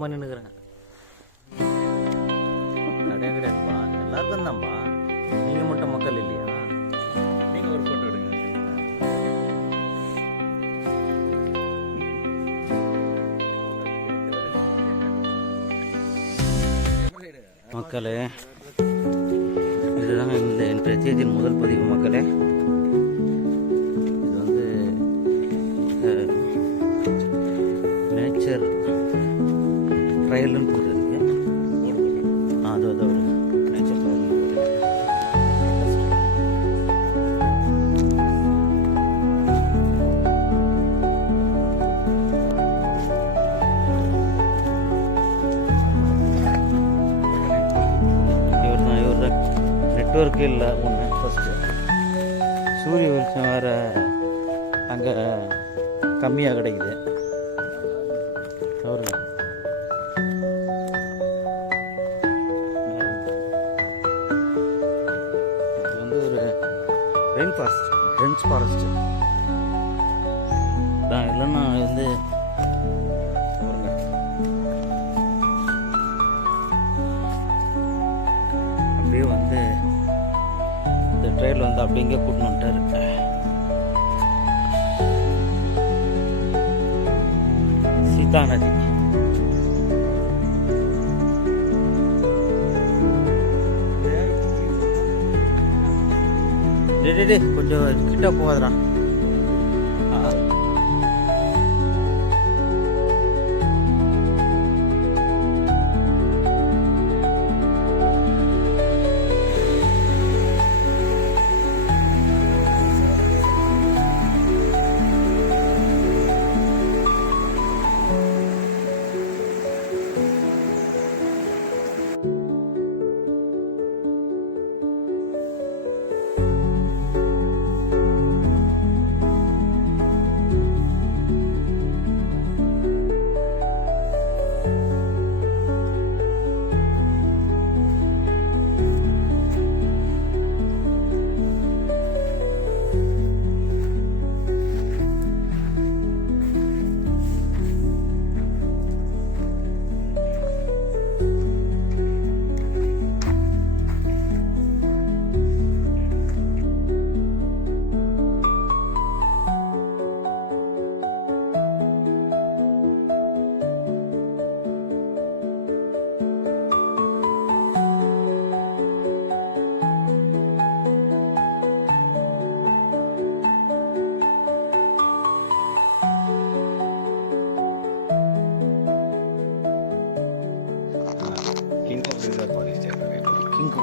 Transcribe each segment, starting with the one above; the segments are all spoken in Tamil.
தான் பண்ணினுக்கிறேன். கிடையாது கிடையாதுப்பா, எல்லாருக்கும் தான்ப்பா. நீங்கள் மட்டும் மக்கள் இல்லையா? நீங்கள் ஒரு ஃபோட்டோ எடுங்க. மக்களே, இதுதான் இந்த என் பிரத்யேகத்தின் முதல் பதிவு மக்களே. இது வந்து நேச்சர் ட்ரையல்னு போட்டுருக்கு. அது ஒரு நேச்சர் ட்ரையல். நெட்வொர்க்கு இல்லை ஒன்று. ஃபஸ்ட்டு சூரிய வெளிச்சம் வேறு அங்கே கம்மியாக கிடைக்குது. அவருங்க இது வந்து ஒரு ரெயின் ஃபாரஸ்ட், டென்ஸ் ஃபாரஸ்ட்டு தான். இல்லைன்னா வந்து அப்படியே வந்து ட்ரெயில் வந்து அப்படி இங்கே கூட்டின்னு வந்துட்டார். சீதாநதி. டே கொஞ்சம் கிட்ட போகாதடா.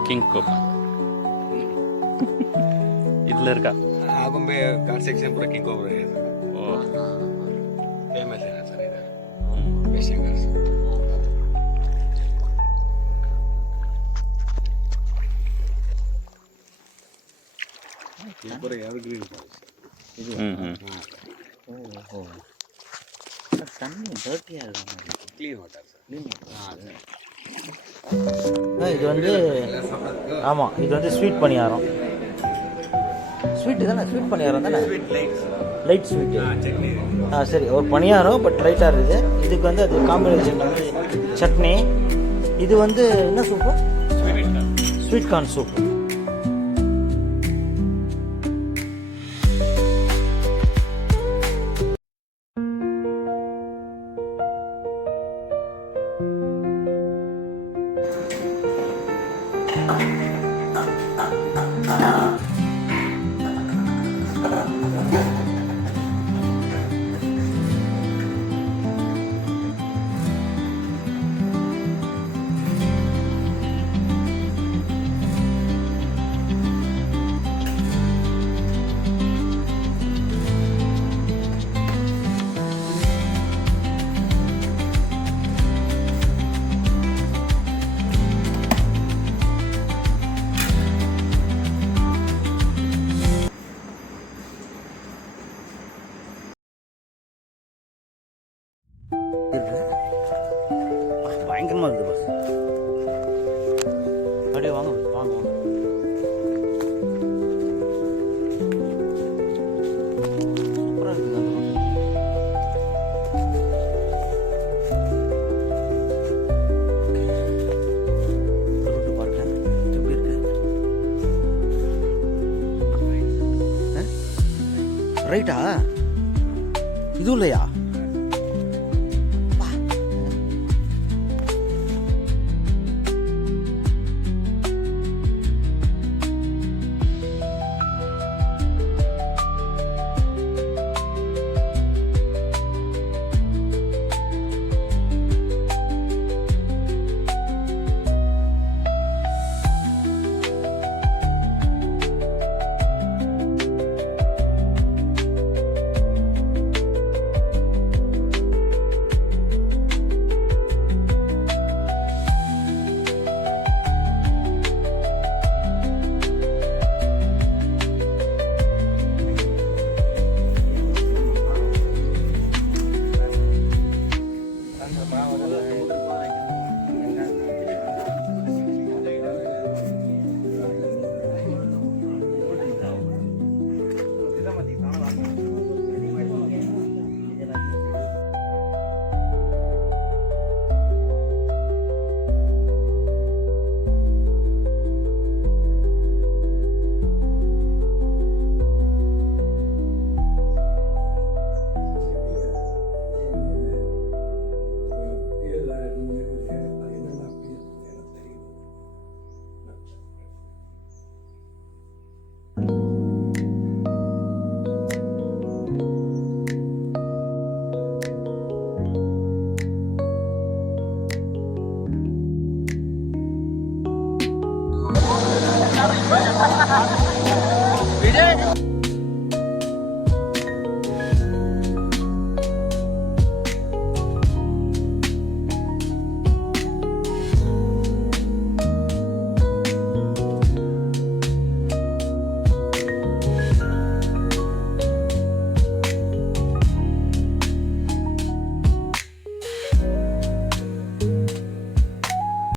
கிங்கு इधर का आगम में गार्ड सेक्शन पूरा किंग कोबरा है सर. ओ फेमस है ना सर इधर पेशियन गार्ड. ये पूरा एवरग्रीन फॉल्स. ஓ தண்ணி டர்ட்டியாக இருக்கும். Clean water sir. க்ளீன் இது வந்து ஆமாம், இது வந்து ஸ்வீட் பணியாரம். ஸ்வீட்டு தானே, ஸ்வீட் பணியாரம் தானே, லைட் ஸ்வீட்டு. சரி, ஒரு பணியாரம் பட் லைட்டாக இருக்குது. இதுக்கு வந்து அது காம்பினேஷன் வந்து சட்னி. இது வந்து என்ன சூப்பு? Sweet corn soup. பயங்கரமாக இருக்குது பஸ். அப்படியே வாங்க வாங்க வாங்க. சூப்பராக இருக்குது அந்த ரோடு. ரைட்டா இதுவும் இல்லையா?